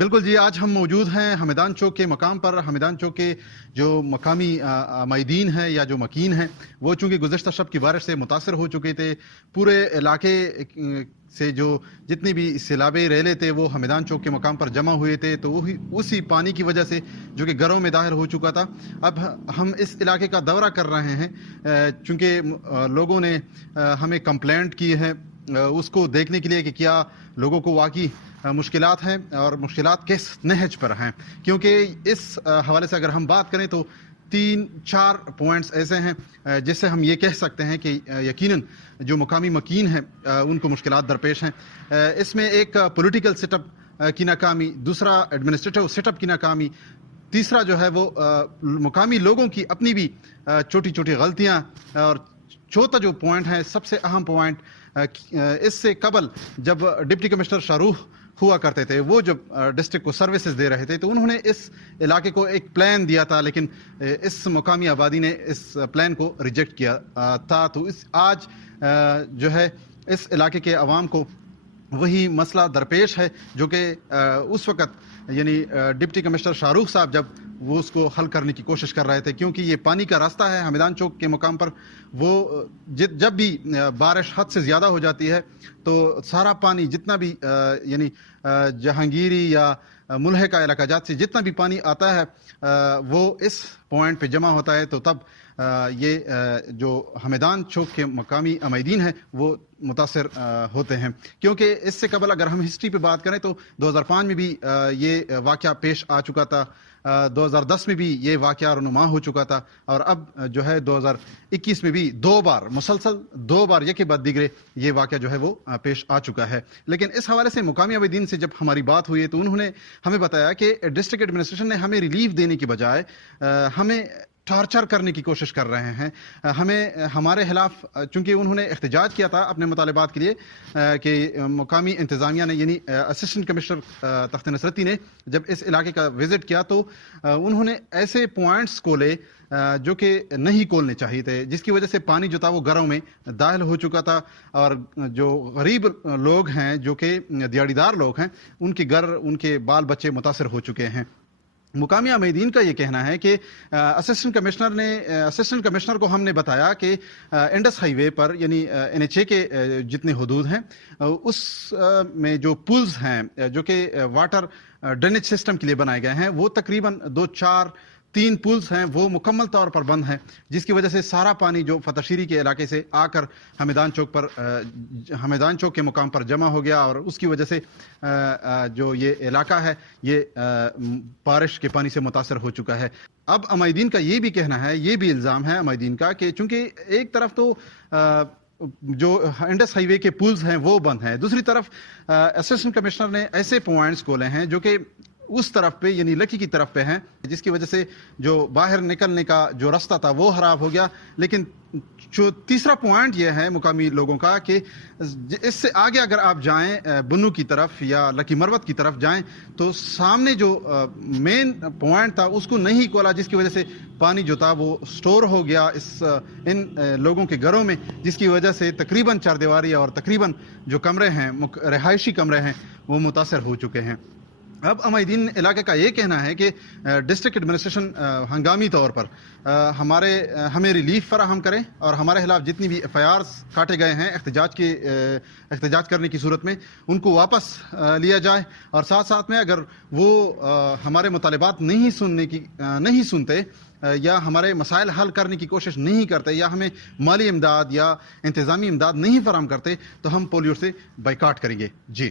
بالکل جی، آج ہم موجود ہیں حمیدان چوک کے مقام پر۔ حمیدان چوک کے جو مقامی مائدین ہیں یا جو مکین ہیں وہ چونکہ گزشتہ شب کی بارش سے متاثر ہو چکے تھے، پورے علاقے سے جو جتنی بھی سیلابی ریلے تھے وہ حمیدان چوک کے مقام پر جمع ہوئے تھے، تو وہی اسی پانی کی وجہ سے جو کہ گھروں میں داخل ہو چکا تھا۔ اب ہم اس علاقے کا دورہ کر رہے ہیں چونکہ لوگوں نے ہمیں کمپلینٹ کی ہے اس کو دیکھنے کے لیے کہ کیا لوگوں کو واقعی مشکلات ہیں اور مشکلات کس نہج پر ہیں، کیونکہ اس حوالے سے اگر ہم بات کریں تو 3-4 پوائنٹس ایسے ہیں جس سے ہم یہ کہہ سکتے ہیں کہ یقیناً جو مقامی مکین ہیں ان کو مشکلات درپیش ہیں۔ اس میں ایک پولیٹیکل سیٹ اپ کی ناکامی، دوسرا ایڈمنسٹریٹو سیٹ اپ کی ناکامی، تیسرا جو ہے وہ مقامی لوگوں کی اپنی بھی چھوٹی چھوٹی غلطیاں، اور چوتھا جو پوائنٹ ہے سب سے اہم پوائنٹ، اس سے قبل جب ڈپٹی کمشنر شاہ رخ ہوا کرتے تھے، وہ جب ڈسٹرکٹ کو سروسز دے رہے تھے تو انہوں نے اس علاقے کو ایک پلان دیا تھا، لیکن اس مقامی آبادی نے اس پلان کو ریجیکٹ کیا تھا۔ تو آج جو ہے اس علاقے کے عوام کو وہی مسئلہ درپیش ہے جو کہ اس وقت یعنی ڈپٹی کمشنر شاہ رخ صاحب جب وہ اس کو حل کرنے کی کوشش کر رہے تھے، کیونکہ یہ پانی کا راستہ ہے حمیدان چوک کے مقام پر۔ وہ جب بھی بارش حد سے زیادہ ہو جاتی ہے تو سارا پانی جتنا بھی یعنی جہانگیری یا ملحقہ علاقہ جات سے جتنا بھی پانی آتا ہے وہ اس پوائنٹ پہ جمع ہوتا ہے، تو تب یہ جو حمیدان چوک کے مقامی عمائدین ہیں وہ متاثر ہوتے ہیں۔ کیونکہ اس سے قبل اگر ہم ہسٹری پہ بات کریں تو 2005 میں بھی یہ واقعہ پیش آ چکا تھا، 2010 میں بھی یہ واقعہ رونما ہو چکا تھا، اور اب جو ہے 2021 میں بھی مسلسل دو بار یکے بعد دیگرے یہ واقعہ جو ہے وہ پیش آ چکا ہے۔ لیکن اس حوالے سے مقامی عمائدین سے جب ہماری بات ہوئی تو انہوں نے ہمیں بتایا کہ ڈسٹرکٹ ایڈمنسٹریشن نے ہمیں ریلیف دینے کی بجائے ہمیں ٹارچر کرنے کی کوشش کر رہے ہیں، ہمارے خلاف، چونکہ انہوں نے احتجاج کیا تھا اپنے مطالبات کے لیے کہ مقامی انتظامیہ نے یعنی اسسٹنٹ کمشنر تخت نصرتی نے جب اس علاقے کا وزٹ کیا تو انہوں نے ایسے پوائنٹس کھولے جو کہ نہیں کھولنے چاہیے تھے، جس کی وجہ سے پانی جو تھا وہ گھروں میں داخل ہو چکا تھا، اور جو غریب لوگ ہیں جو کہ دیہڑی دار لوگ ہیں ان کے گھر، ان کے بال بچے متاثر ہو چکے ہیں۔ مقامی عمائدین کا یہ کہنا ہے کہ اسسٹنٹ کمشنر کو ہم نے بتایا کہ انڈس ہائی وے پر یعنی NHA کے جتنے حدود ہیں اس میں جو پولز ہیں جو کہ واٹر ڈرینیج سسٹم کے لیے بنائے گئے ہیں وہ تقریباً 3 پولز ہیں وہ مکمل طور پر بند ہیں، جس کی وجہ سے سارا پانی جو فتح شیری کے علاقے سے آ کر حمیدان چوک کے مقام پر جمع ہو گیا، اور اس کی وجہ سے جو یہ علاقہ ہے یہ بارش کے پانی سے متاثر ہو چکا ہے۔ اب عمائدین کا یہ بھی کہنا ہے، یہ بھی الزام ہے عمائدین کا کہ چونکہ ایک طرف تو جو انڈس ہائی وے کے پولز ہیں وہ بند ہیں، دوسری طرف اسسٹنٹ کمشنر نے ایسے پوائنٹس کھولے ہیں جو کہ اس طرف پہ یعنی لکی کی طرف پہ ہیں، جس کی وجہ سے جو باہر نکلنے کا جو راستہ تھا وہ خراب ہو گیا۔ لیکن جو تیسرا پوائنٹ یہ ہے مقامی لوگوں کا کہ اس سے آگے اگر آپ جائیں بنو کی طرف یا لکی مروت کی طرف جائیں تو سامنے جو مین پوائنٹ تھا اس کو نہیں کھولا، جس کی وجہ سے پانی جو تھا وہ سٹور ہو گیا ان لوگوں کے گھروں میں، جس کی وجہ سے تقریباً چاردیواری اور تقریباً جو کمرے ہیں رہائشی کمرے ہیں وہ متاثر ہو چکے ہیں۔ اب عمائدین علاقے کا یہ کہنا ہے کہ ڈسٹرکٹ ایڈمنسٹریشن ہنگامی طور پر ہمیں ریلیف فراہم کرے، اور ہمارے خلاف جتنی بھی FIRs کاٹے گئے ہیں احتجاج کرنے کی صورت میں ان کو واپس لیا جائے، اور ساتھ ساتھ میں اگر وہ ہمارے مطالبات نہیں سنتے یا ہمارے مسائل حل کرنے کی کوشش نہیں کرتے یا ہمیں مالی امداد یا انتظامی امداد نہیں فراہم کرتے تو ہم پولیو سے بائیکاٹ کریں گے۔ جی